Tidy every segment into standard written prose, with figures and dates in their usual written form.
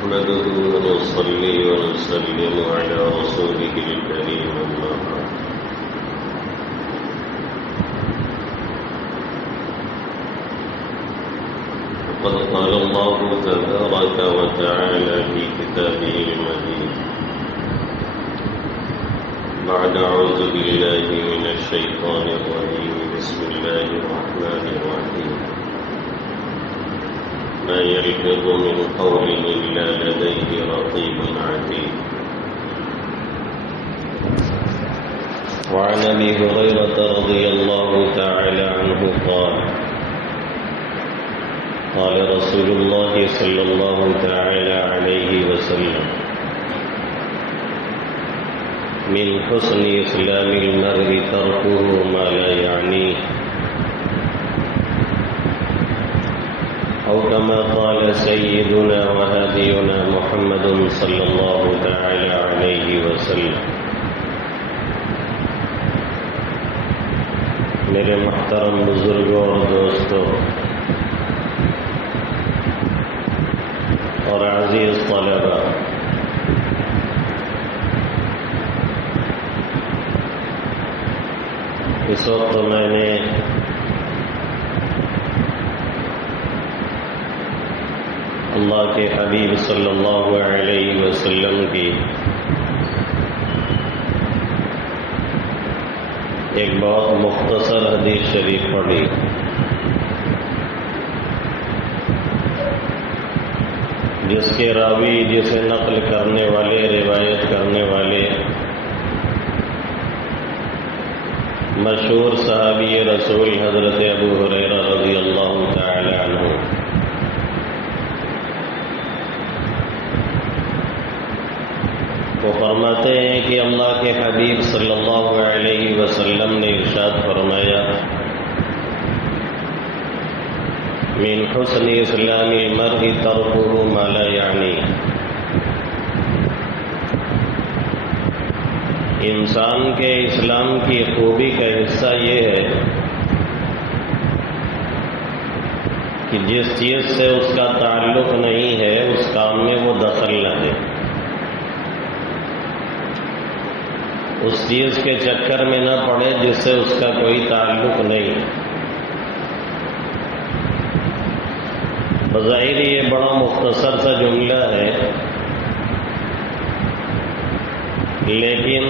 نحمده ونصلي ونسلم على رسوله الكريم أما بعد قد قال الله تبارك وتعالى في كتابه المجيد بعد أعوذ بالله من الشيطان الرجيم بسم الله الرحمن الرحيم ما يلفظ من قول إلا لديه رقيب عتيد. وعن أبي هريرة رضي الله تعالى عنه قال رسول الله صلى الله تعالى عليه وسلم من حسن إسلام المرء تركه ما لا يعنيه أو كما قال سيدنا وهدينا محمد صلى الله تعالى عليه وسلم. میرے محترم بزرگوں اور دوستوں اور عزیز طلبہ، اس وقت میں نے اللہ کے حبیب صلی اللہ علیہ وسلم کی ایک بہت مختصر حدیث شریف پڑھی، جس کے راوی، جسے نقل کرنے والے، روایت کرنے والے مشہور صحابی رسول حضرت ابو ہریرہ رضی اللہ تعالی عنہ، وہ فرماتے ہیں کہ اللہ کے حبیب صلی اللہ علیہ وسلم نے ارشاد فرمایا من حسن اسلام المرء ترکه ما لا یعنیہ. انسان کے اسلام کی خوبی کا حصہ یہ ہے کہ جس چیز سے اس کا تعلق نہیں ہے اس کام میں وہ دخل نہ دے، اس چیز کے چکر میں نہ پڑے جس سے اس کا کوئی تعلق نہیں. بظاہر یہ بڑا مختصر سا جملہ ہے، لیکن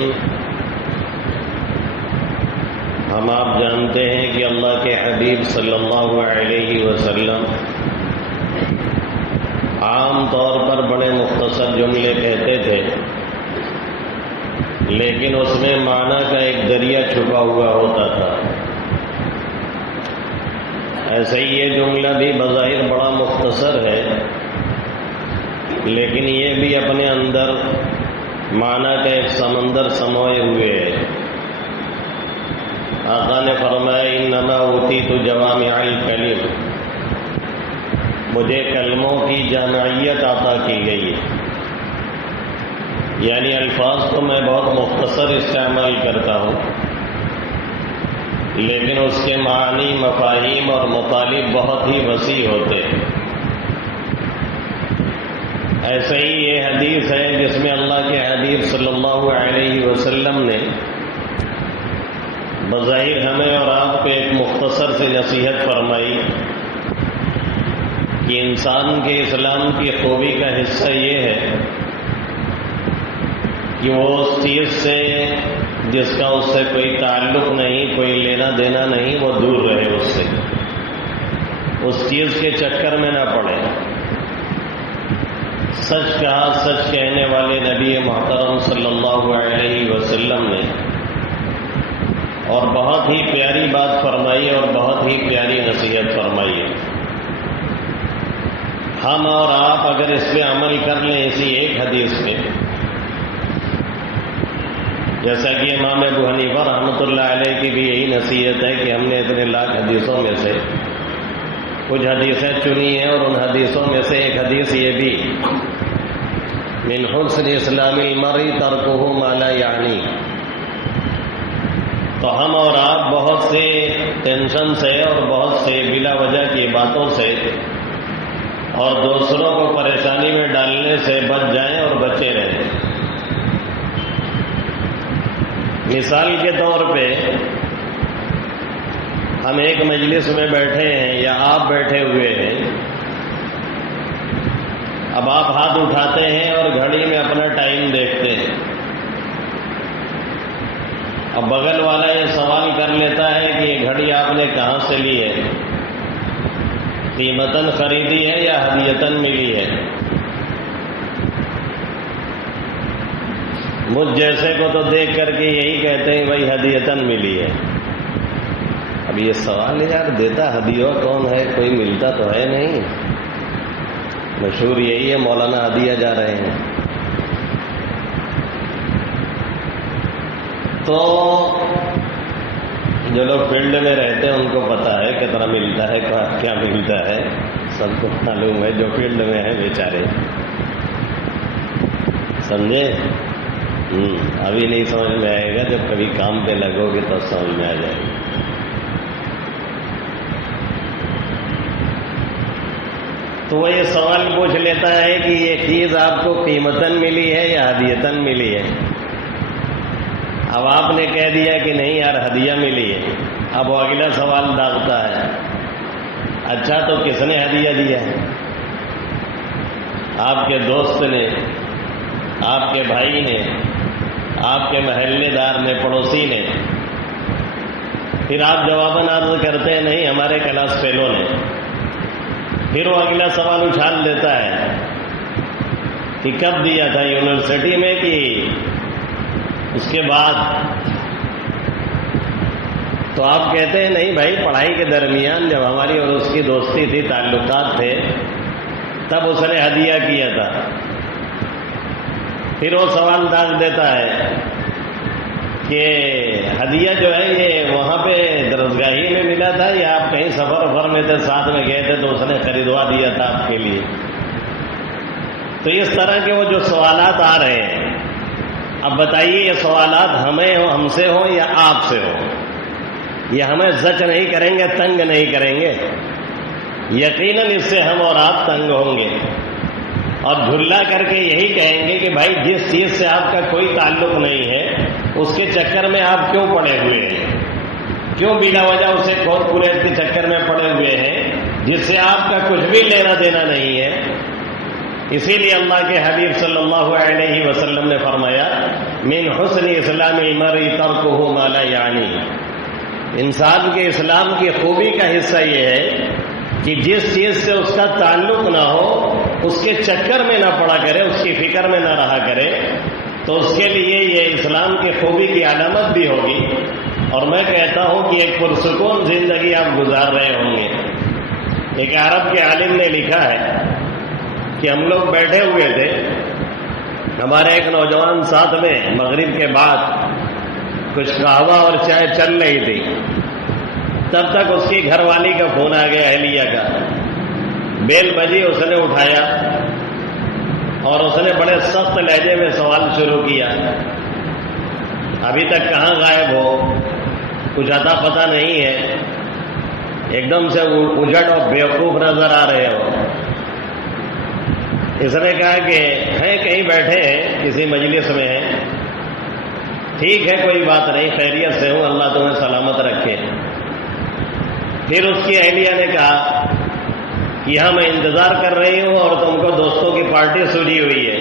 ہم آپ جانتے ہیں کہ اللہ کے حبیب صلی اللہ علیہ وسلم عام طور پر بڑے مختصر جملے کہتے تھے، لیکن اس میں معنی کا ایک دریا چھپا ہوا ہوتا تھا. ایسے ہی یہ جملہ بھی بظاہر بڑا مختصر ہے، لیکن یہ بھی اپنے اندر معنی کا ایک سمندر سموئے ہوئے ہے. آقا نے فرمایا انما اوتیت جوامع الکلم، مجھے کلموں کی جامعیت عطا کی گئی ہے، یعنی الفاظ تو میں بہت مختصر استعمال کرتا ہوں، لیکن اس کے معنی، مفاہیم اور مطالب بہت ہی وسیع ہوتے ہیں. ایسے ہی یہ حدیث ہے جس میں اللہ کے حبیب صلی اللہ علیہ وسلم نے بظاہر ہمیں اور آپ کو ایک مختصر سے نصیحت فرمائی کہ انسان کے اسلام کی خوبی کا حصہ یہ ہے کہ وہ اس چیز سے جس کا اس سے کوئی تعلق نہیں، کوئی لینا دینا نہیں، وہ دور رہے، اس سے، اس چیز کے چکر میں نہ پڑے. سچ کہا، سچ کہنے والے نبی محترم صلی اللہ علیہ وسلم نے اور بہت ہی پیاری بات فرمائی اور بہت ہی پیاری نصیحت فرمائی. ہم اور آپ اگر اس پہ عمل کر لیں اسی ایک حدیث پہ، جیسا کہ امام ابو حنیفہ رحمۃ اللہ علیہ کی بھی یہی نصیحت ہے کہ ہم نے اتنے لاکھ حدیثوں میں سے کچھ حدیثیں چنی ہیں، اور ان حدیثوں میں سے ایک حدیث یہ بھی من حسن اسلام المرء ترکہ ما لا یعنی. تو ہم اور آپ بہت سے ٹینشن سے اور بہت سے بلا وجہ کی باتوں سے اور دوسروں کو پریشانی میں ڈالنے سے بچ جائیں اور بچے رہیں۔ مثال کے طور پہ ہم ایک مجلس میں بیٹھے ہیں یا آپ بیٹھے ہوئے ہیں، اب آپ ہاتھ اٹھاتے ہیں اور گھڑی میں اپنا ٹائم دیکھتے ہیں۔ اب بغل والا یہ سوال کر لیتا ہے کہ یہ گھڑی آپ نے کہاں سے لی ہے، قیمتاً خریدی ہے یا ہدیتاً ملی ہے؟ مجھ جیسے کو تو دیکھ کر کے یہی کہتے ہیں بھائی ہدیتاً ملی ہے۔ اب یہ سوال یار دیتا ہدیہ کون ہے؟ کوئی ملتا تو ہے نہیں، مشہور یہی ہے مولانا ہدیہ جا رہے ہیں۔ تو جو لوگ فیلڈ میں رہتے ہیں ان کو پتا ہے کتنا ملتا ہے کیا ملتا ہے، سب کو معلوم ہے جو فیلڈ میں ہے بیچارے، سمجھے؟ ابھی نہیں سمجھ میں آئے گا، جب کبھی کام پہ لگو گے تو سمجھ میں آ جائے گا۔ تو وہ یہ سوال پوچھ لیتا ہے کہ یہ چیز آپ کو قیمتاً ملی ہے یا ہدیتاً ملی ہے؟ اب آپ نے کہہ دیا کہ نہیں یار ہدیہ ملی ہے، اب وہ اگلا سوال داغتا ہے، اچھا تو کس نے ہدیہ دیا ہے؟ آپ کے دوست نے، آپ کے بھائی نے، آپ کے محلے دار نے، پڑوسی نے؟ پھر آپ جواباً عرض کرتے ہیں نہیں ہمارے کلاس فیلو نے۔ پھر وہ اگلا سوال اچھال دیتا ہے کہ کب دیا تھا، یونیورسٹی میں کہ اس کے بعد؟ تو آپ کہتے ہیں نہیں بھائی پڑھائی کے درمیان جب ہماری اور اس کی دوستی تھی، تعلقات تھے، تب اس نے ہدیہ کیا تھا۔ پھر وہ سوال داغ دیتا ہے کہ ہدیہ جو ہے یہ وہاں پہ درسگاہی میں ملا تھا یا آپ کہیں سفر میں تھے، ساتھ میں گئے تھے تو اس نے خریدوا دیا تھا آپ کے لیے؟ تو اس طرح کے وہ جو سوالات آ رہے ہیں، اب بتائیے یہ سوالات ہمیں ہو، ہم سے ہو یا آپ سے ہو؟ یہ ہمیں زچ نہیں کریں گے، تنگ نہیں کریں گے؟ یقیناً اس سے ہم اور آپ تنگ ہوں گے اور جھلا کر کے یہی کہیں گے کہ بھائی جس چیز سے آپ کا کوئی تعلق نہیں ہے اس کے چکر میں آپ کیوں پڑے ہوئے ہیں؟ کیوں بلا وجہ اسے کھود پریت کے چکر میں پڑے ہوئے ہیں جس سے آپ کا کچھ بھی لینا دینا نہیں ہے؟ اسی لیے اللہ کے حبیب صلی اللہ علیہ وسلم نے فرمایا من حسن اسلام المرء ترکہ ما لا یعنی، انسان کے اسلام کی خوبی کا حصہ یہ ہے کہ جس چیز سے اس کا تعلق نہ ہو اس کے چکر میں نہ پڑا کرے، اس کی فکر میں نہ رہا کرے، تو اس کے لیے یہ اسلام کی خوبی کی علامت بھی ہوگی۔ اور میں کہتا ہوں کہ ایک پرسکون زندگی آپ گزار رہے ہوں گے۔ ایک عرب کے عالم نے لکھا ہے کہ ہم لوگ بیٹھے ہوئے تھے، ہمارے ایک نوجوان ساتھ میں مغرب کے بعد کچھ قہوہ اور چائے چل رہی تھی، تب تک اس کی گھر والی کا فون آ گیا، اہلیہ کا۔ بیل بجی، اس نے اٹھایا اور اس نے بڑے سخت لہجے میں سوال شروع کیا، ابھی تک کہاں غائب ہو؟ کچھ اتا پتہ نہیں ہے، ایک دم سے اجڑ اور بیوقوف نظر آ رہے ہو۔ اس نے کہا کہ ہیں کہیں بیٹھے ہیں، کسی مجلس میں ہیں۔ ٹھیک ہے کوئی بات نہیں، خیریت سے ہوں، اللہ تمہیں سلامت رکھے۔ پھر اس کی اہلیہ نے کہا کہ یہاں میں انتظار کر رہی ہوں اور تم کو دوستوں کی پارٹی سجی ہوئی ہے،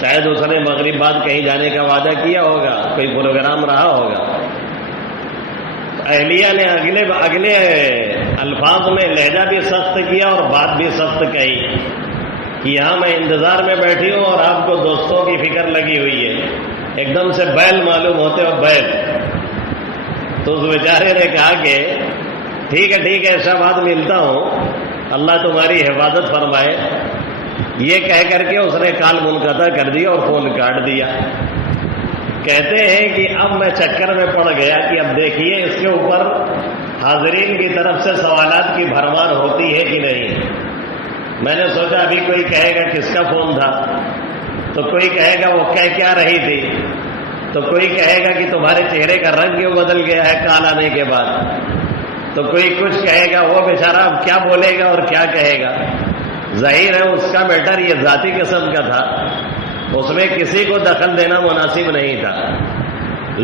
شاید اس نے مغرب بعد کہیں جانے کا وعدہ کیا ہوگا، کوئی پروگرام رہا ہوگا۔ اہلیہ نے اگلے الفاظ میں لہجہ بھی سخت کیا اور بات بھی سخت کہی کہ یہاں میں انتظار میں بیٹھی ہوں اور آپ کو دوستوں کی فکر لگی ہوئی ہے۔ ایک دم سے بیل معلوم ہوتے ہو، بیل۔ تو اس بیچارے نے کہا کہ ٹھیک ہے ایسا بات ملتا ہوں، اللہ تمہاری حفاظت فرمائے۔ یہ کہہ کر کے اس نے کال منقطع کر دیا اور فون کاٹ دیا۔ کہتے ہیں کہ اب میں چکر میں پڑ گیا کہ اب دیکھیے اس کے اوپر حاضرین کی طرف سے سوالات کی بھرمار ہوتی ہے کہ نہیں۔ میں نے سوچا ابھی کوئی کہے گا کس کا فون تھا، تو کوئی کہے گا وہ کہہ کیا رہی تھی، تو کوئی کہے گا کہ تمہارے چہرے کا رنگ کیوں بدل گیا ہے کال آنے کے بعد، تو کوئی کچھ کہے گا، وہ بیچارہ اب کیا بولے گا اور کیا کہے گا۔ ظاہر ہے اس کا میٹر یہ ذاتی قسم کا تھا، اس میں کسی کو دخل دینا مناسب نہیں تھا،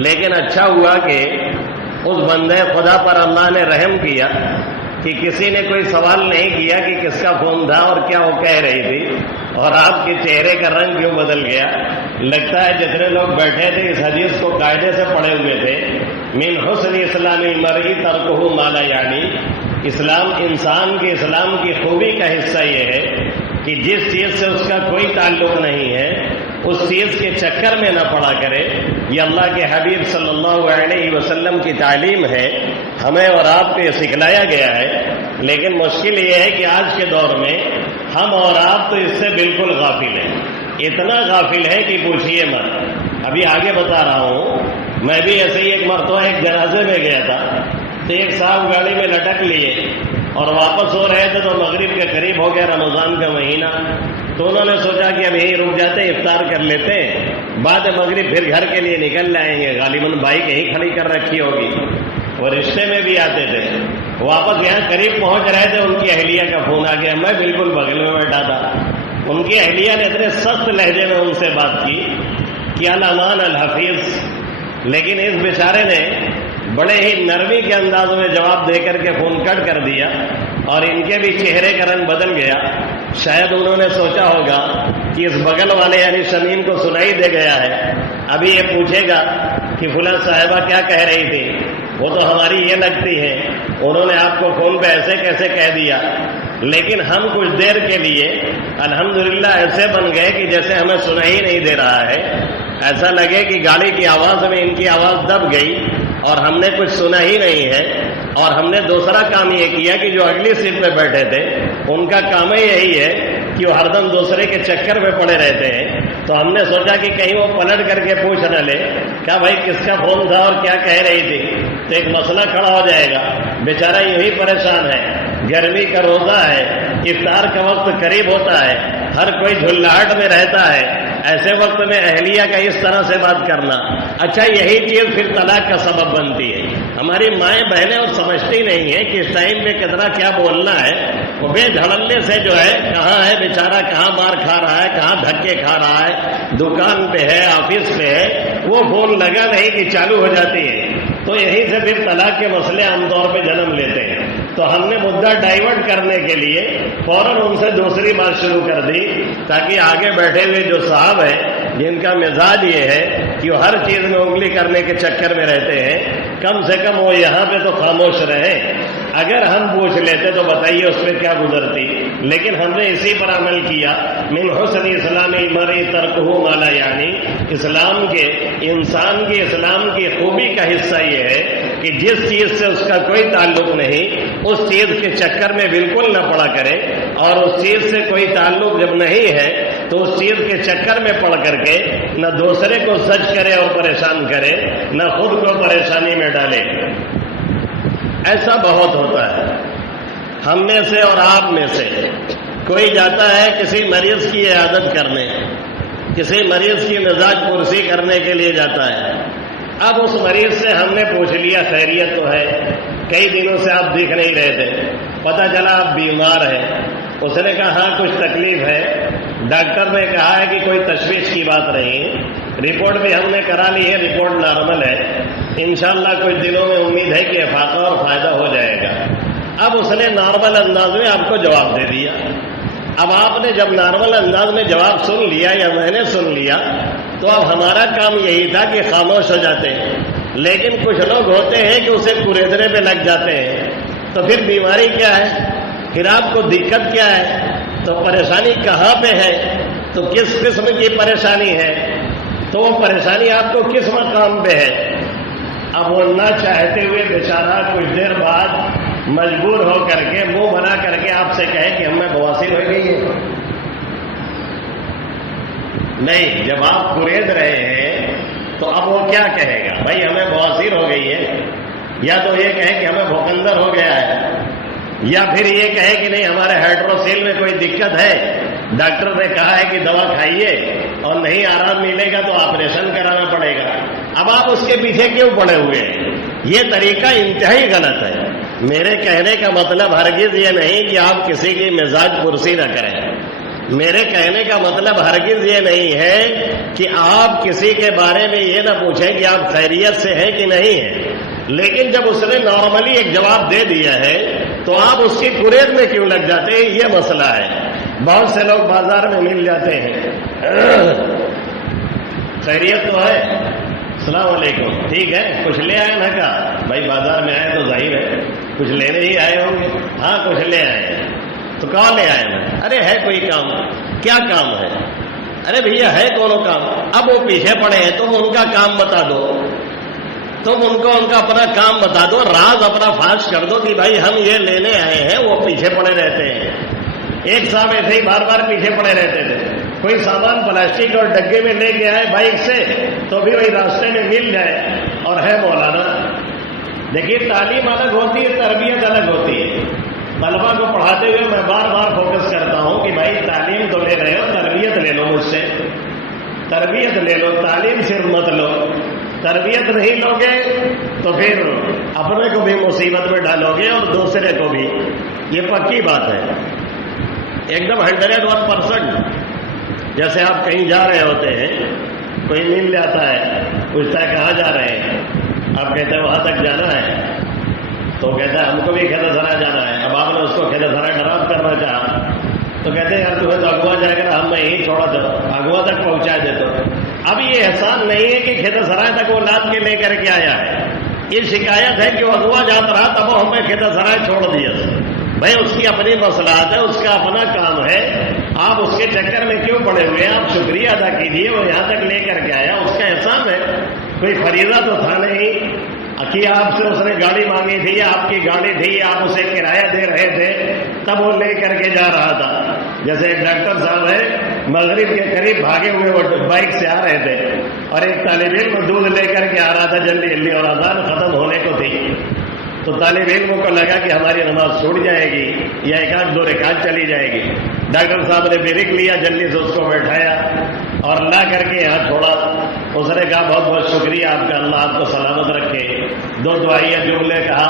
لیکن اچھا ہوا کہ اس بندے خدا پر اللہ نے رحم کیا کہ کسی نے کوئی سوال نہیں کیا کہ کس کا فون تھا اور کیا وہ کہہ رہی تھی اور آپ کے چہرے کا رنگ کیوں بدل گیا۔ لگتا ہے جتنے لوگ بیٹھے تھے اس حدیث کو قاعدے سے پڑھے ہوئے تھے، من حسن اسلام المرء ترکہ ما لا یعنی، اسلام انسان کے اسلام کی خوبی کا حصہ یہ ہے کہ جس چیز سے اس کا کوئی تعلق نہیں ہے اس چیز کے چکر میں نہ پڑا کرے۔ یہ اللہ کے حبیب صلی اللہ علیہ وسلم کی تعلیم ہے، ہمیں اور آپ کو یہ سکھلایا گیا ہے، لیکن مشکل یہ ہے کہ آج کے دور میں ہم اور آپ تو اس سے بالکل غافل ہیں، اتنا غافل ہے کہ پوچھئے مت۔ ابھی آگے بتا رہا ہوں، میں بھی ایسے ہی ایک مرتبہ ایک جنازے میں گیا تھا تو ایک صاحب گاڑی میں لٹک لیے اور واپس ہو رہے تھے تو مغرب کے قریب ہو گیا، رمضان کا مہینہ، تو انہوں نے سوچا کہ اب یہیں رک جاتے، افطار کر لیتے، بعد مغرب پھر گھر کے لیے نکل جائیں گے، غالباً بائک یہیں کھڑی کر رکھی ہوگی، وہ رشتے میں بھی آتے تھے۔ واپس یہاں قریب پہنچ رہے تھے، ان کی اہلیہ کا فون آ گیا، میں بالکل بغل میں بیٹھا تھا، ان کی اہلیہ نے اتنے سخت لہجے میں ان سے بات کی کہ الامان الحفیظ، لیکن اس بیچارے نے بڑے ہی نرمی کے انداز میں جواب دے کر کے فون کٹ کر دیا اور ان کے بھی چہرے کا رنگ بدل گیا۔ شاید انہوں نے سوچا ہوگا کہ اس بغل والے یعنی شمیم کو سنائی دے گیا ہے، ابھی یہ پوچھے گا کہ فلاں صاحبہ کیا کہہ رہی تھی، وہ تو ہماری یہ لگتی ہے، انہوں نے آپ کو فون پہ ایسے کیسے کہہ دیا۔ لیکن ہم کچھ دیر کے لیے الحمدللہ ایسے بن گئے کہ جیسے ہمیں سنائی نہیں دے رہا ہے، ایسا لگے کہ گاڑی کی آواز میں ان کی آواز دب گئی اور ہم نے کچھ سنا ہی نہیں ہے۔ اور ہم نے دوسرا کام یہ کیا کہ جو اگلی سیٹ پہ بیٹھے تھے ان کا کام یہی ہے کہ وہ ہر دم دوسرے کے چکر میں پڑے رہتے ہیں، تو ہم نے سوچا کہ کہیں وہ پلٹ کر کے پوچھ نہ لے کیا بھائی کس کا فون تھا اور کیا کہہ رہی تھی، تو ایک مسئلہ کھڑا ہو جائے گا۔ بیچارہ یہی پریشان ہے، گرمی کا روزہ ہے، افطار کا وقت قریب ہوتا ہے، ہر کوئی جھلاہٹ میں رہتا ہے، ایسے وقت میں اہلیہ کا اس طرح سے بات کرنا، اچھا یہی چیز پھر طلاق کا سبب بنتی ہے۔ ہماری مائیں بہنیں اور سمجھتی نہیں ہیں کہ اس ٹائم پہ کتنا کیا بولنا ہے، وہ بے دھڑلے سے جو ہے کہاں ہے بیچارہ، کہاں مار کھا رہا ہے، کہاں دھکے کھا رہا ہے، دکان پہ ہے، آفس پہ ہے، وہ فون لگا نہیں کہ چالو ہو جاتی ہے، تو یہیں سے پھر طلاق کے مسئلے عام طور پہ جنم لیتے ہیں۔ تو ہم نے مدعا ڈائیورٹ کرنے کے لیے فوراً ان سے دوسری بات شروع کر دی تاکہ آگے بیٹھے ہوئے جو صاحب ہیں جن کا مزاج یہ ہے کہ وہ ہر چیز میں انگلی کرنے کے چکر میں رہتے ہیں، کم سے کم وہ یہاں پہ تو خاموش رہیں۔ اگر ہم پوچھ لیتے تو بتائیے اس پہ کیا گزرتی، لیکن ہم نے اسی پر عمل کیا۔ من حسن اسلام المرء ترکہ ما لا یعنی، اسلام کے انسان کی اسلام کی خوبی کا حصہ یہ ہے کہ جس چیز سے اس کا کوئی تعلق نہیں اس چیز کے چکر میں بالکل نہ پڑا کرے، اور اس چیز سے کوئی تعلق جب نہیں ہے تو اس چیز کے چکر میں پڑ کر کے نہ دوسرے کو سچ کرے اور پریشان کرے، نہ خود کو پریشانی میں ڈالے۔ ایسا بہت ہوتا ہے، ہم میں سے اور آپ میں سے کوئی جاتا ہے کسی مریض کی عیادت کرنے، کسی مریض کی مزاج پرسی کرنے کے لیے جاتا ہے۔ اب اس مریض سے ہم نے پوچھ لیا خیریت تو ہے، کئی دنوں سے آپ دیکھ نہیں رہے تھے، پتہ چلا آپ بیمار ہیں۔ اس نے کہا ہاں کچھ تکلیف ہے، ڈاکٹر نے کہا ہے کہ کوئی تشویش کی بات نہیں، رپورٹ بھی ہم نے کرا لی ہے، رپورٹ نارمل ہے، انشاءاللہ کچھ دنوں میں امید ہے کہ افاقہ اور فائدہ ہو جائے گا۔ اب اس نے نارمل انداز میں آپ کو جواب دے دیا۔ اب آپ نے جب نارمل انداز میں جواب سن لیا یا میں نے سن لیا تو اب ہمارا کام یہی تھا کہ خاموش ہو جاتے ہیں، لیکن کچھ لوگ ہوتے ہیں کہ اسے کریدنے پہ لگ جاتے ہیں۔ تو پھر بیماری کیا ہے، پھر آپ کو دقت کیا ہے، تو پریشانی کہاں پہ ہے، تو کس قسم کی پریشانی ہے، تو وہ پریشانی آپ کو کس مقام پہ ہے۔ اب وہ نہ چاہتے ہوئے بیچارہ کچھ دیر بعد مجبور ہو کر کے منہ بنا کر کے آپ سے کہے کہ ہمیں بواسیر ہو گئی ہے۔ نہیں، جب آپ کریز رہے ہیں تو اب وہ کیا کہے گا، بھائی ہمیں بواسیر ہو گئی ہے، یا تو یہ کہے کہ ہمیں بھوکندر ہو گیا ہے، یا پھر یہ کہے کہ نہیں ہمارے ہائیڈروسیل میں کوئی دقت ہے، ڈاکٹر نے کہا ہے کہ دوا کھائیے اور نہیں آرام ملے گا تو آپریشن کرانا پڑے گا۔ اب آپ اس کے پیچھے کیوں پڑے ہوئے ہیں؟ یہ طریقہ انتہائی غلط ہے۔ میرے کہنے کا مطلب ہرگز یہ نہیں کہ آپ کسی کی مزاج پرسی نہ کریں. میرے کہنے کا مطلب ہرگز یہ نہیں ہے کہ آپ کسی کے بارے میں یہ نہ پوچھیں کہ آپ خیریت سے ہیں کہ نہیں ہیں. لیکن جب اس نے نارملی ایک جواب دے دیا ہے تو آپ اس کی قریب میں کیوں لگ جاتے ہیں؟ یہ مسئلہ ہے. بہت سے لوگ بازار میں مل جاتے ہیں، خیریت تو ہے، السلام علیکم، ٹھیک ہے، کچھ لے آئے نا؟ کہا بھائی بازار میں آئے تو ظاہر ہے کچھ لینے ہی آئے ہوں گے. ہاں کچھ لے آئے. تو کہاں لے آئے نا؟ ارے ہے کوئی کام. کیا کام ہے؟ ارے بھیا ہے کونوں کام. اب وہ پیچھے پڑے ہیں، تم ان کا کام بتا دو، تم ان کو ان کا اپنا کام بتا دو، راز اپنا فاش کر دو کہ بھائی ہم یہ لینے آئے ہیں. وہ پیچھے پڑے رہتے ہیں. ایک صاحب ایسے ہی بار بار پیچھے پڑے رہتے تھے. کوئی سامان پلاسٹک اور ڈگے میں لے کے آئے بائک سے تو بھی وہی راستے میں مل جائے. اور ہے مولانا. دیکھیے تعلیم الگ ہوتی ہے، تربیت الگ ہوتی ہے. طلبا کو پڑھاتے ہوئے میں بار بار فوکس کرتا ہوں کہ بھائی تعلیم تو لے رہے ہو، تربیت لے لو مجھ سے. تربیت لے لو، تعلیم صرف مت لو. تربیت نہیں لوگے تو پھر اپنے کو بھی مصیبت میں ڈالو گے اور دوسرے کو بھی. یہ پکی بات ہے، ایک دم 101%. جیسے آپ کہیں جا رہے ہوتے ہیں، کوئی مل جاتا ہے، پوچھتا ہے کہاں جا رہے ہیں؟ آپ کہتے ہیں وہاں تک جانا ہے. تو کہتا ہے ہم کو بھی کھیت سرا جانا ہے. اب آپ نے اس کو کھیت سرا ڈراپ کرنا چاہا تو کہتے ہیں یار تمہیں تو اگوا جائے گا، ہم میں یہیں چھوڑا دو، اگوا تک پہنچا دے تو. اب یہ احسان نہیں ہے کہ کھیت سرائے تک وہ لاد کے لے کر کے آیا ہے. یہ شکایت ہے کہ وہ اگوا جاتا رہا تب ہمیں کھیت سرائے چھوڑ دیا. بھائی اس کی اپنی مصلحت ہے، اس کا اپنا کام ہے. آپ اس کے چکر میں کیوں پڑے ہوئے ہیں؟ آپ شکریہ ادا کیجیے، وہ یہاں تک لے کر کے آیا، اس کا احسان ہے. کوئی فریضہ تو تھا نہیں کہ آپ سے اس نے گاڑی مانگی تھی یا آپ کی گاڑی تھی، آپ اسے کرایہ دے رہے تھے تب وہ لے کر کے جا رہا تھا. جیسے ایک ڈاکٹر صاحب ہے، مغرب کے قریب بھاگے ہوئے وہ بائک سے آ رہے تھے اور ایک طالب علم دودھ لے کر کے آ رہا تھا جلدی جلدی اور اذان ختم ہونے کو تھی. تو طالب علموں کو لگا کہ ہماری نماز چھوٹ جائے گی یا ایک آدھ دو رکعت چلی جائے گی. ڈاکٹر صاحب نے بریک لیا، جلدی سے اس کو بیٹھایا اور لا کر کے یہاں چھوڑا. اس نے کہا بہت بہت شکریہ آپ کا، اللہ آپ کو سلامت رکھے. دو دعائیہ جملے کہا.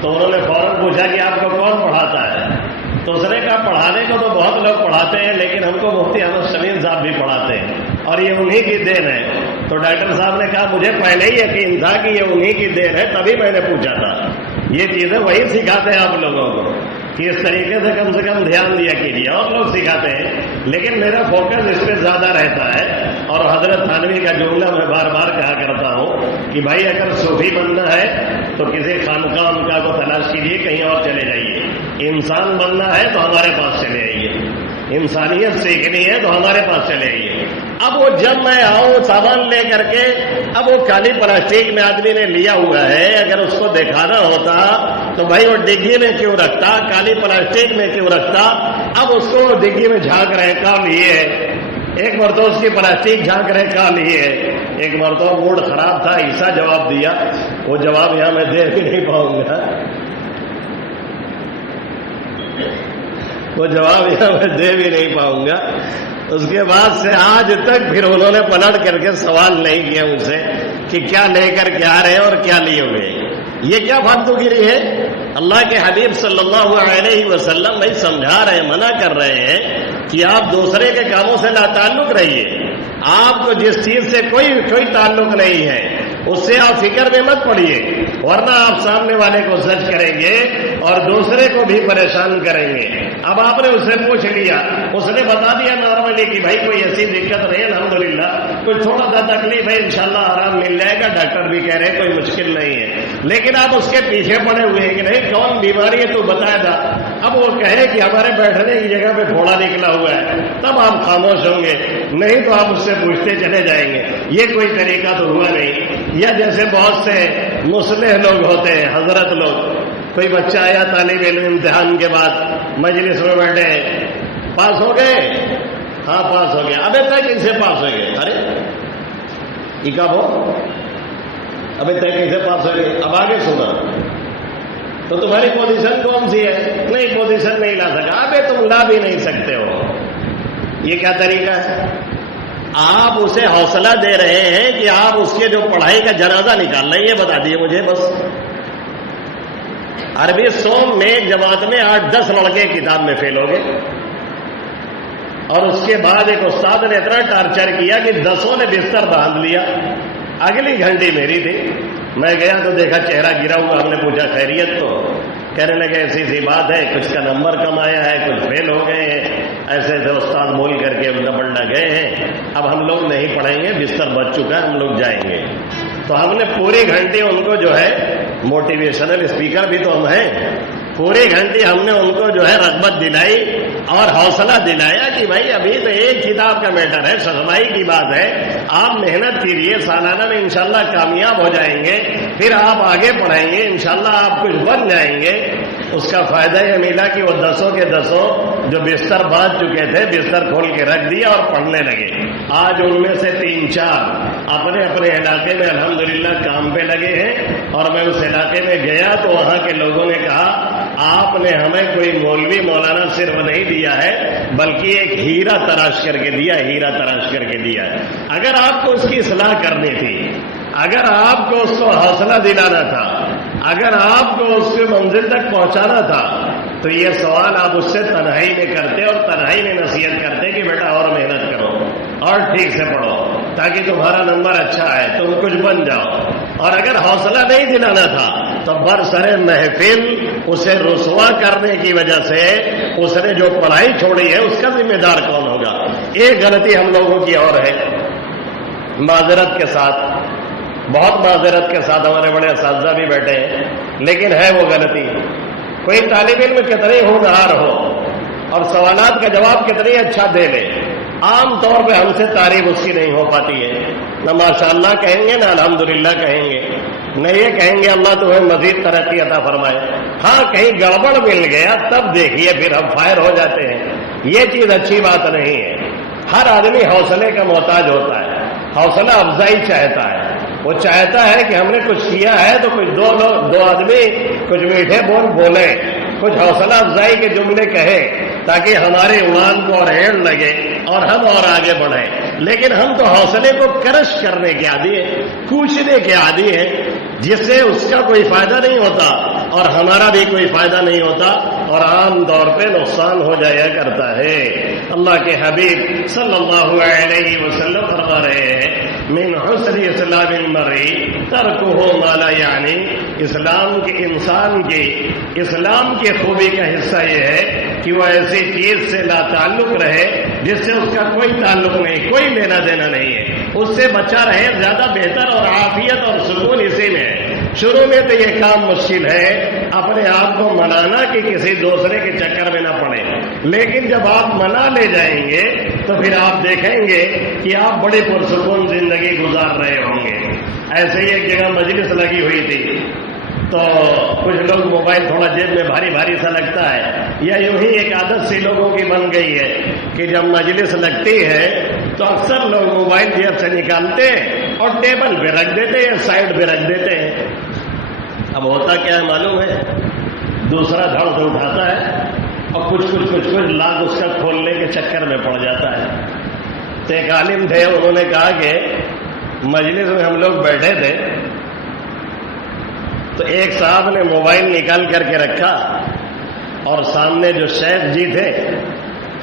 تو انہوں نے فوراً پوچھا کہ آپ کو کون پڑھاتا ہے؟ تو اس نے کہا پڑھانے کو تو بہت لوگ پڑھاتے ہیں لیکن ہم کو مفتی احمد شمیم صاحب بھی پڑھاتے ہیں اور یہ انہی کی دین ہے. تو ڈاکٹر صاحب نے کہا مجھے پہلے ہی یقین تھا کہ یہ انہی کی دین ہے، تبھی میں نے پوچھا تھا. یہ چیزیں وہی سکھاتے ہیں آپ لوگوں کو کہ اس طریقے سے کم دھیان دیا کیجیے. اور لوگ سکھاتے ہیں لیکن میرا فوکس اس پہ زیادہ رہتا ہے. اور حضرت تھانوی کا جملہ میں بار بار کہا کرتا ہوں کہ بھائی اگر صوفی بننا ہے تو کسی خانقاہ انقاہ کو تلاش کیجیے، کہیں اور چلے جائیے. انسان بننا ہے تو ہمارے پاس چلے آئیے. انسانیت سیکھنی ہے تو ہمارے پاس چلے آئیے. اب وہ جب میں آؤں سامان لے کر کے، اب وہ کالی پلاسٹک میں آدمی نے لیا ہوا ہے، اگر اس کو دکھانا ہوتا تو بھائی وہ ڈگی میں کیوں رکھتا، کالی پلاسٹک میں کیوں رکھتا. اب اس کو ڈگی میں جھانک رہے کام یہ ہے، ایک مرتبہ اس کی پلاسٹک جھانک رہے کام یہ ہے. ایک مرتبہ موڈ خراب تھا، ایسا جواب دیا، وہ جواب یہاں میں دے بھی نہیں پاؤں گا، وہ جواب یہاں میں دے بھی نہیں پاؤں گا. اس کے بعد سے آج تک پھر انہوں نے پلٹ کر کے سوال نہیں کیا مجھ سے کہ کیا لے کر کے آ رہے ہیں اور کیا لیے ہوئے. یہ کیا فالتو گیری ہے؟ اللہ کے حبیب صلی اللہ علیہ وسلم بھائی سمجھا رہے ہیں، منع کر رہے ہیں کہ آپ دوسرے کے کاموں سے لا تعلق رہیے. آپ کو جس چیز سے کوئی تعلق نہیں ہے اس سے آپ فکر میں مت پڑیے، ورنہ آپ سامنے والے کو سچ کریں گے اور دوسرے کو بھی پریشان کریں گے. اب آپ نے اسے پوچھ لیا، اس نے بتا دیا نارملی کہ بھائی کوئی ایسی دقت نہیں، الحمدللہ کوئی تھوڑا سا تکلیف ہے، انشاءاللہ آرام مل جائے گا، ڈاکٹر بھی کہہ رہے ہیں کوئی مشکل نہیں ہے. لیکن آپ اس کے پیچھے پڑے ہوئے ہیں کہ نہیں کون بیماری ہے تو بتایا تھا. اب وہ کہے کہ ہمارے بیٹھنے کی جگہ پہ پھوڑا نکلا ہوا ہے، تب آپ خاموش ہوں گے، نہیں تو آپ اس سے پوچھتے چلے جائیں گے. یہ کوئی طریقہ تو ہوا نہیں. یا جیسے بہت سے مصلح لوگ ہوتے ہیں، حضرت لوگ، کوئی بچہ آیا طالب علم امتحان کے بعد مجلس میں بیٹھے، پاس ہو گئے؟ ہاں پاس ہو گیا. ابھی تک کیسے پاس ہو گئے؟ ارے یہ کب ہو؟ ابھی تک کیسے پاس ہو گئے؟ اب آگے سنا تو تمہاری پوزیشن کون سی ہے؟ نہیں پوزیشن نہیں لا سکا. ابھی تم لا بھی نہیں سکتے ہو. یہ کیا طریقہ ہے؟ آپ اسے حوصلہ دے رہے ہیں کہ آپ اس کے جو پڑھائی کا جنازہ نکال رہے ہیں، یہ بتا دیے مجھے بس. عربی 100 میں ایک جماعت میں 8-10 لڑکے کتاب میں فیل ہو گئے، اور اس کے بعد ایک استاد نے اتنا ٹارچر کیا کہ 10 نے بستر باندھ لیا۔ اگلی گھنٹی میری تھی، میں گیا تو دیکھا چہرہ گرا ہوا، ہم نے پوچھا خیریت؟ تو کہنے لگے ایسی سی بات ہے، کچھ کا نمبر کم آیا ہے، کچھ فیل ہو گئے ہیں، ایسے سے استاد بول کر کے بلڈا گئے ہیں، اب ہم لوگ نہیں پڑھیں گے، بستر بچ چکا ہے، ہم لوگ جائیں گے۔ تو ہم نے پوری گھنٹی ان کو جو ہے، موٹیویشنل اسپیکر بھی تو ہم ہیں، پوری گھنٹی ہم نے ان کو جو ہے رغبت دلائی اور حوصلہ دلایا کہ بھائی ابھی تو ایک کتاب کا میٹر ہے، صفائی کی بات ہے، آپ محنت کیجیے، سالانہ میں انشاءاللہ کامیاب ہو جائیں گے، پھر آپ آگے پڑھیں گے، انشاءاللہ آپ کچھ بن جائیں گے۔ اس کا فائدہ یہ ملا کہ وہ 10 کے 10 جو بستر باندھ چکے تھے، بستر کھول کے رکھ دیا اور پڑھنے لگے۔ آج ان میں سے 3-4 اپنے اپنے علاقے میں الحمدللہ کام پہ لگے ہیں، اور میں اس علاقے میں گیا تو وہاں کے لوگوں نے کہا آپ نے ہمیں کوئی مولوی مولانا صرف نہیں دیا ہے، بلکہ ایک ہیرا تراش کر کے دیا، ہیرا تراش کر کے دیا ہے۔ اگر آپ کو اس کی اصلاح کرنی تھی، اگر آپ کو اس کو حوصلہ دلانا تھا، اگر آپ کو اس کی منزل تک پہنچانا تھا، تو یہ سوال آپ اس سے تنہائی میں کرتے اور تنہائی میں نصیحت کرتے کہ بیٹا اور محنت کرو اور ٹھیک سے پڑھو تاکہ تمہارا نمبر اچھا ہے، تم کچھ بن جاؤ۔ اور اگر حوصلہ نہیں دلانا تھا تو برسر محفل اسے رسوا کرنے کی وجہ سے اس نے جو پڑھائی چھوڑی ہے اس کا ذمہ دار کون ہوگا؟ ایک غلطی ہم لوگوں کی اور ہے، معذرت کے ساتھ، بہت معذرت کے ساتھ، ہمارے بڑے اساتذہ بھی بیٹھے ہیں، لیکن ہے وہ غلطی، کوئی طالب علم کتنی ہونہار ہو اور سوالات کا جواب کتنی اچھا دے لے، عام طور پہ ہم سے تعریف اس کی نہیں ہو پاتی ہے، نہ ماشاءاللہ کہیں گے نہ الحمدللہ کہیں گے، نہ یہ کہیں گے اللہ تمہیں مزید ترقی عطا فرمائے۔ ہاں کہیں گڑبڑ مل گیا تب دیکھیے پھر ہم فائر ہو جاتے ہیں، یہ چیز اچھی بات نہیں ہے۔ ہر آدمی حوصلے کا محتاج ہوتا ہے، حوصلہ افزائی چاہتا ہے، وہ چاہتا ہے کہ ہم نے کچھ کیا ہے تو کچھ دو آدمی کچھ میٹھے بول بولیں، کچھ حوصلہ افزائی کے جملے کہیں تاکہ ہمارے ایمان کو اور ہیڑ لگے اور ہم اور آگے بڑھیں۔ لیکن ہم تو حوصلے کو کرش کرنے کے عادی ہیں، کوچنے کے عادی ہیں، جس سے اس کا کوئی فائدہ نہیں ہوتا اور ہمارا بھی کوئی فائدہ نہیں ہوتا اور عام طور پہ نقصان ہو جایا کرتا ہے۔ اللہ کے حبیب صلی اللہ علیہ وسلم فرما رہے ہیں من حسن اسلام المرء ترکہ ما لا یعنی، اسلام کے انسان کی اسلام کی خوبی کا حصہ یہ ہے کہ وہ ایسی چیز سے لا تعلق رہے جس سے اس کا کوئی تعلق نہیں، کوئی لینا دینا نہیں ہے، اس سے بچا رہے، زیادہ بہتر اور عافیت اور سکون اسی میں ہے۔ شروع میں تو یہ کام مشکل ہے اپنے آپ کو منانا کہ کسی دوسرے کے چکر میں نہ پڑے، لیکن جب آپ منا لے جائیں گے تو پھر آپ دیکھیں گے کہ آپ بڑی پرسکون زندگی گزار رہے ہوں گے۔ ایسے ہی ایک جگہ مجلس لگی ہوئی تھی تو کچھ لوگ موبائل تھوڑا جیب میں بھاری بھاری سا لگتا ہے، یا یوں ہی ایک عادت سی لوگوں کی بن گئی ہے کہ جب مجلس لگتی ہے تو اکثر لوگ موبائل جیب سے نکالتے ہیں اور ٹیبل پہ رکھ دیتے ہیں، سائڈ پہ رکھ دیتے ہیں۔ اب ہوتا کیا ہے معلوم ہے، دوسرا دھڑ سے اٹھاتا ہے اور کچھ لاکھ اس کا کھولنے کے چکر میں پڑ جاتا ہے۔ تو ایک عالم تھے، انہوں نے کہا کہ مجلس میں ہم لوگ بیٹھے تھے تو ایک صاحب نے موبائل نکال کر کے رکھا اور سامنے جو شیخ جی تھے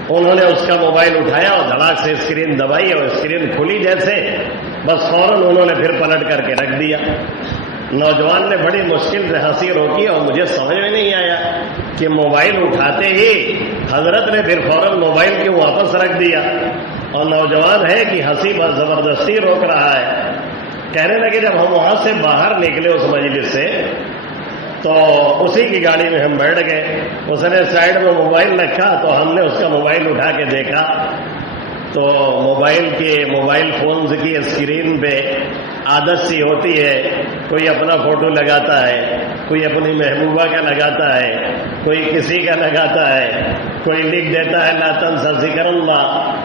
انہوں نے اس کا موبائل اٹھایا اور دھڑاک سے اسکرین دبائی اور اسکرین کھلی جیسے، بس فوراً انہوں نے پھر پلٹ کر کے رکھ دیا۔ نوجوان نے بڑی مشکل سے ہنسی روکی اور مجھے سمجھ میں نہیں آیا کہ موبائل اٹھاتے ہی حضرت نے پھر فوراً موبائل کیوں واپس رکھ دیا، اور نوجوان ہے کہ ہنسی بس زبردستی روک رہا ہے۔ کہنے لگے جب ہم وہاں سے باہر نکلے اس مجلس سے تو اسی کی گاڑی میں ہم بیٹھ گئے، اس نے سائڈ میں موبائل رکھا تو ہم نے اس کا موبائل اٹھا کے دیکھا تو موبائل فونز کی اسکرین پہ عادت سی ہوتی ہے، کوئی اپنا فوٹو لگاتا ہے، کوئی اپنی محبوبہ کا لگاتا ہے، کوئی کسی کا لگاتا ہے، کوئی لکھ دیتا ہے لا تنسى ذکر اللہ،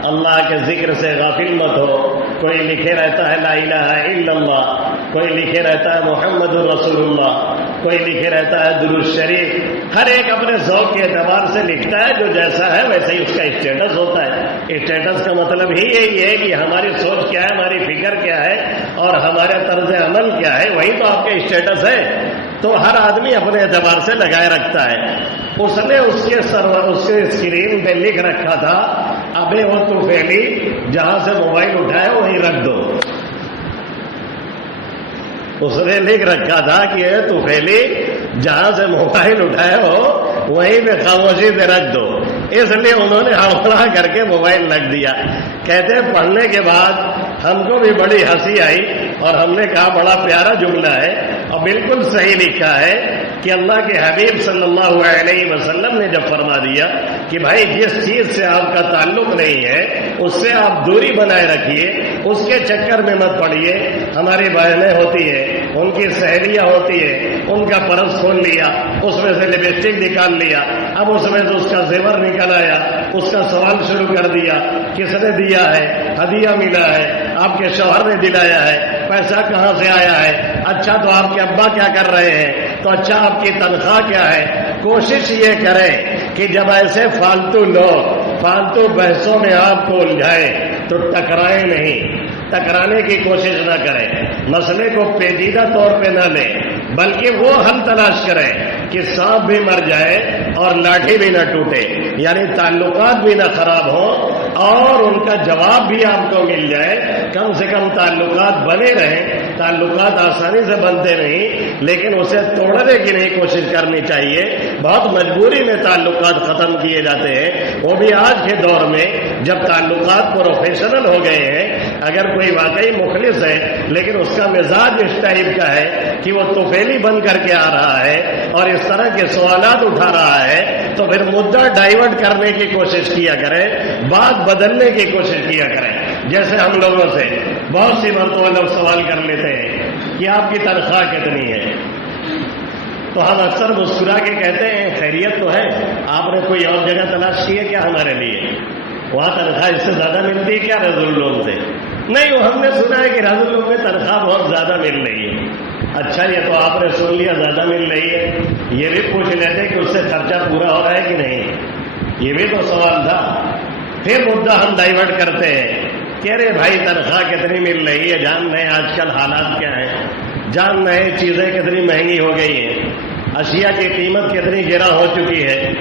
اللہ کے ذکر سے غافل مت ہو، کوئی لکھے رہتا ہے لا الہ الا اللہ، کوئی لکھے رہتا ہے محمد رسول اللہ، کوئی لکھے رہتا ہے درود شریف۔ ہر ایک اپنے ذوق کے اعتبار سے لکھتا ہے، جو جیسا ہے ویسے ہی اس کا اسٹیٹس ہوتا ہے۔ اسٹیٹس کا مطلب ہی یہی ہے کہ ہماری سوچ کیا ہے، ہماری فکر کیا ہے اور ہمارا طرز عمل کیا ہے، وہی تو آپ کا اسٹیٹس ہے۔ تو ہر آدمی اپنے اعتبار سے لگائے رکھتا ہے. اس نے اس کے اسکرین پہ لکھ رکھا تھا ابے وہ توفیلی جہاں سے موبائل اٹھایا وہیں رکھ دو. اس نے لکھ رکھا تھا کہ اے توفیلی جہاں سے موبائل اٹھائے ہو وہیں پہ خاموشی سے رکھ دو. اس لیے انہوں نے ہڑبڑا کر کے موبائل رکھ دیا. کہتے ہیں پڑھنے کے بعد ہم کو بھی بڑی ہنسی آئی اور ہم نے کہا بڑا پیارا جملہ ہے اور بالکل صحیح لکھا ہے کہ اللہ کے حبیب صلی اللہ علیہ وسلم نے جب فرما دیا کہ بھائی جس چیز سے آپ کا تعلق نہیں ہے اس سے آپ دوری بنائے رکھیے, اس کے چکر میں مت پڑیے. ہماری بہنیں ہوتی ہیں, ان کی سہیلیاں ہوتی ہیں, ان کا پرس کھول لیا, اس میں سے لپسٹک نکال لیا, اب اس میں سے اس کا زیور نکل آیا, اس کا سوال شروع کر دیا کس نے دیا ہے, ہدیہ ملا ہے, آپ کے شوہر نے دلایا ہے, پیسہ کہاں سے آیا ہے, اچھا تو آپ کے ابا کیا کر رہے ہیں, تو اچھا آپ کی تنخواہ کیا ہے. کوشش یہ کریں کہ جب ایسے فالتو لوگ فالتو بحثوں میں آپ کو الجھائیں تو ٹکرائیں نہیں, ٹکرانے کی کوشش نہ کریں, مسئلے کو پیچیدہ طور پہ نہ لیں, بلکہ وہ حل تلاش کریں کہ سانپ بھی مر جائے اور لاٹھی بھی نہ ٹوٹے, یعنی تعلقات بھی نہ خراب ہوں اور ان کا جواب بھی آپ کو مل جائے. کم سے کم تعلقات بنے رہیں. تعلقات آسانی سے بنتے نہیں لیکن اسے توڑنے کی نہیں کوشش کرنی چاہیے. بہت مجبوری میں تعلقات ختم کیے جاتے ہیں, وہ بھی آج کے دور میں جب تعلقات پروفیشنل ہو گئے ہیں. اگر کوئی واقعی مخلص ہے لیکن اس کا مزاج اس ٹائپ کا ہے کہ وہ توفیلی بن کر کے آ رہا ہے اور اس طرح کے سوالات اٹھا رہا ہے تو پھر مدعا ڈائیورٹ کرنے کی کوشش کیا کریں, بات بدلنے کی کوشش کیا کریں. جیسے ہم لوگوں سے بہت سی مرتبہ لوگ سوال کر لیتے ہیں کہ آپ کی تنخواہ کتنی ہے, تو ہم اکثر مسکرا کے کہتے ہیں خیریت تو ہے, آپ نے کوئی اور جگہ تلاش کی ہے کیا ہمارے لیے, وہاں تنخواہ اس سے زیادہ ملتی ہے کیا رضی اللہ سے؟ نہیں, وہ ہم نے سنا ہے کہ رضی اللہ میں تنخواہ بہت زیادہ مل رہی ہے. اچھا یہ تو آپ نے سن لیا زیادہ مل رہی ہے, یہ بھی پوچھ لیتے کہ اس سے خرچہ پورا ہو رہا ہے کہ نہیں, یہ بھی تو سوال تھا. پھر مدعا ہم ڈائیورٹ کرتے ہیں کہ ارے بھائی تنخواہ کتنی مل رہی ہے, جان رہے ہیں آج کل حالات کیا ہیں, جان رہے ہیں چیزیں کتنی مہنگی ہو گئی ہیں, اشیاء کی قیمت کتنی گرا ہو چکی ہے,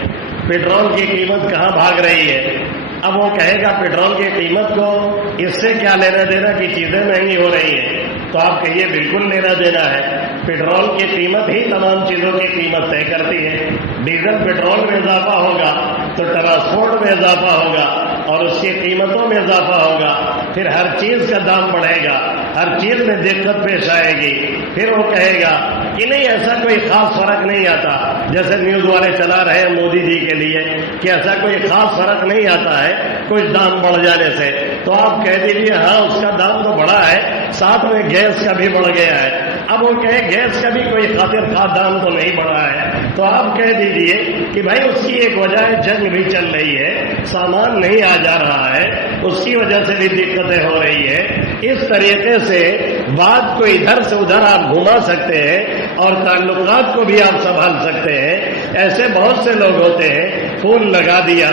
پیٹرول کی قیمت کہاں بھاگ رہی ہے. اب وہ کہے گا پیٹرول کی قیمت کو اس سے کیا لینا دینا کہ چیزیں مہنگی ہو رہی ہیں, تو آپ کہیے بالکل لینا دینا ہے. پیٹرول کی قیمت ہی تمام چیزوں کی قیمت طے کرتی ہے. ڈیزل پیٹرول میں اضافہ ہوگا تو ٹرانسپورٹ میں اضافہ ہوگا اور اس کی قیمتوں میں اضافہ ہوگا, پھر ہر چیز کا دام بڑھے گا, ہر چیز میں دقت پیش آئے گی. پھر وہ کہے گا کہ نہیں ایسا کوئی خاص فرق نہیں آتا, جیسے نیوز والے چلا رہے ہیں مودی جی کے لیے کہ ایسا کوئی خاص فرق نہیں آتا ہے کوئی دام بڑھ جانے سے. تو آپ کہہ دیجیے ہاں اس کا دام تو بڑھا ہے, ساتھ میں گیس کا بھی بڑھ گیا ہے. اب وہ کہے گیس کا بھی کوئی خاطر خواہ دام تو نہیں بڑھا ہے, تو آپ کہہ دیجیے کہ بھائی اس کی ایک وجہ ہے جنگ بھی چل رہی ہے, سامان نہیں آ جا رہا ہے, اس کی وجہ سے بھی دقتیں ہو رہی ہے. اس طریقے سے بات کو ادھر سے ادھر آپ گھما سکتے ہیں اور تعلقات کو بھی آپ سنبھال سکتے ہیں. ایسے بہت سے لوگ ہوتے ہیں, پھول لگا دیا,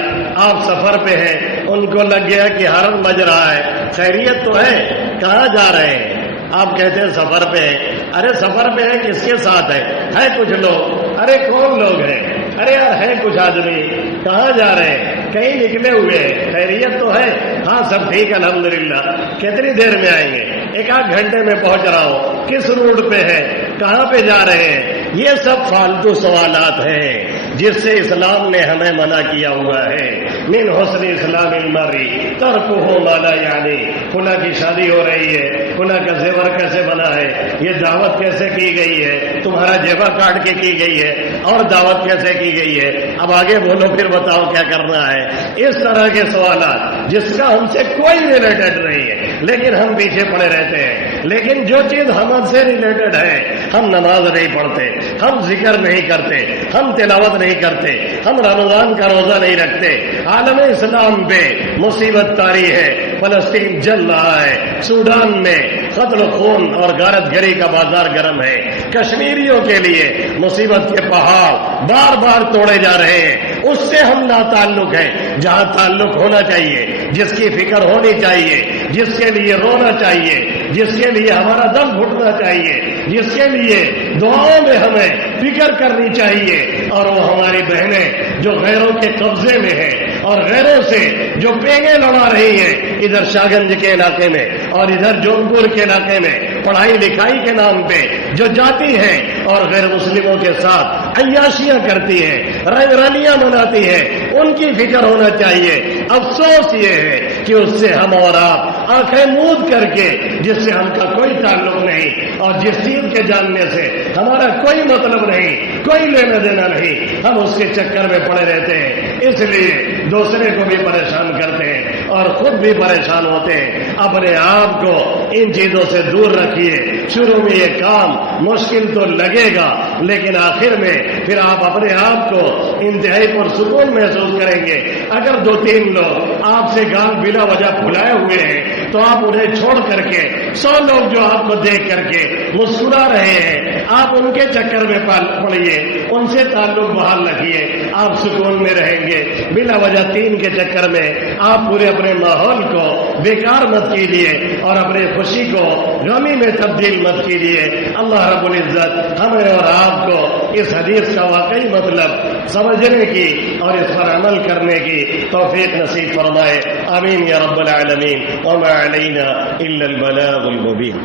آپ سفر پہ ہیں, ان کو لگ گیا کہ ہارن بج رہا ہے, خیریت تو ہے, کہاں جا رہے ہیں, آپ کہتے ہیں سفر پہ ہیں. ارے سفر پہ ہے کس کے ساتھ ہے کچھ لوگ, ارے کون لوگ ہیں, ارے یار ہے کچھ آدمی, کہاں جا رہے ہیں, کہیں نکلے ہوئے ہیں, خیریت تو ہے, ہاں سب ٹھیک الحمدللہ, کتنی دیر میں آئیں گے, ایک آدھ گھنٹے میں پہنچ رہا ہوں, کس روٹ پہ ہے, کہاں پہ جا رہے ہیں. یہ سب فالتو سوالات ہیں جس سے اسلام نے ہمیں منع کیا ہوا ہے. من حسن اسلام المرء ترکہ ما لا یعنی, فلاں کی شادی ہو رہی ہے, فلاں کا زیور کیسے بنا ہے, یہ دعوت کیسے کی گئی ہے, تمہارا جیبا کاٹ کے کی گئی ہے, اور دعوت کیسے کی گئی ہے, اب آگے بولو پھر بتاؤ کیا کرنا ہے. اس طرح کے سوالات جس کا ہم سے کوئی ریلیٹڈ نہیں ہے لیکن ہم پیچھے پڑے رہتے ہیں. لیکن جو چیز ہم سے ریلیٹڈ ہے, ہم نماز نہیں پڑھتے, ہم ذکر نہیں کرتے, ہم تلاوت نہیں کرتے, ہم رمضان کا روزہ نہیں رکھتے, عالم اسلام پہ مصیبت طاری ہے, فلسطین جل رہا ہے, سوڈان میں قتل و خون اور غارت گری کا بازار گرم ہے, کشمیریوں کے لیے مصیبت کے پہاڑ بار بار توڑے جا رہے ہیں, اس سے ہم ناتعلق ہیں. جہاں تعلق ہونا چاہیے, جس کی فکر ہونی چاہیے, جس کے لیے رونا چاہیے, جس کے لیے ہمارا دم گھٹنا چاہیے, جس کے لیے دعاؤں میں ہمیں فکر کرنی چاہیے، اور وہ ہماری بہنیں جو غیروں کے قبضے میں ہیں اور غیروں سے جو پینگیں لڑا رہی ہیں، ادھر شاہگنج کے علاقے میں اور ادھر جونپور کے علاقے میں پڑھائی لکھائی کے نام پہ جو جاتی ہیں اور غیر مسلموں کے ساتھ عیاشیاں کرتی ہیں، رنگ رلیاں مناتی ہیں، ان کی فکر ہونا چاہیے۔ افسوس یہ ہے کہ اس سے ہم اور آپ آنکھیں مود کر کے، جس سے ہم کا کوئی تعلق نہیں اور جس چیز کے جاننے سے ہمارا کوئی مطلب نہیں، کوئی لینا دینا نہیں، ہم اس کے چکر میں پڑے رہتے ہیں، اس لیے دوسرے کو بھی پریشان کرتے ہیں اور خود بھی پریشان ہوتے ہیں۔ اپنے آپ کو ان چیزوں سے دور رکھیے۔ شروع میں یہ کام مشکل تو لگے گا، لیکن آخر میں پھر آپ اپنے آپ کو انتہائی پرسکون محسوس کریں گے۔ اگر 2-3 لوگ آپ سے گال بلا وجہ پھلائے ہوئے ہیں تو آپ انہیں چھوڑ کر کے 100 لوگ جو آپ کو دیکھ کر کے مسکرا رہے ہیں، آپ ان کے چکر میں پڑیے، ان سے تعلق بحال رکھیے، آپ سکون میں رہیں گے۔ بلا وجہ 3 کے چکر میں آپ پورے اپنے ماحول کو بیکار مت کیجیے اور اپنی خوشی کو غمی میں تبدیل مت کیجیے۔ اللہ رب العزت ہمیں اور آپ کو اس حدیث کا واقعی مطلب سمجھنے کی اور اس پر عمل کرنے کی توفیق نصیب فرمائے۔ آمین یا رب العالمین۔ وما علینا الا البلاغ المبین۔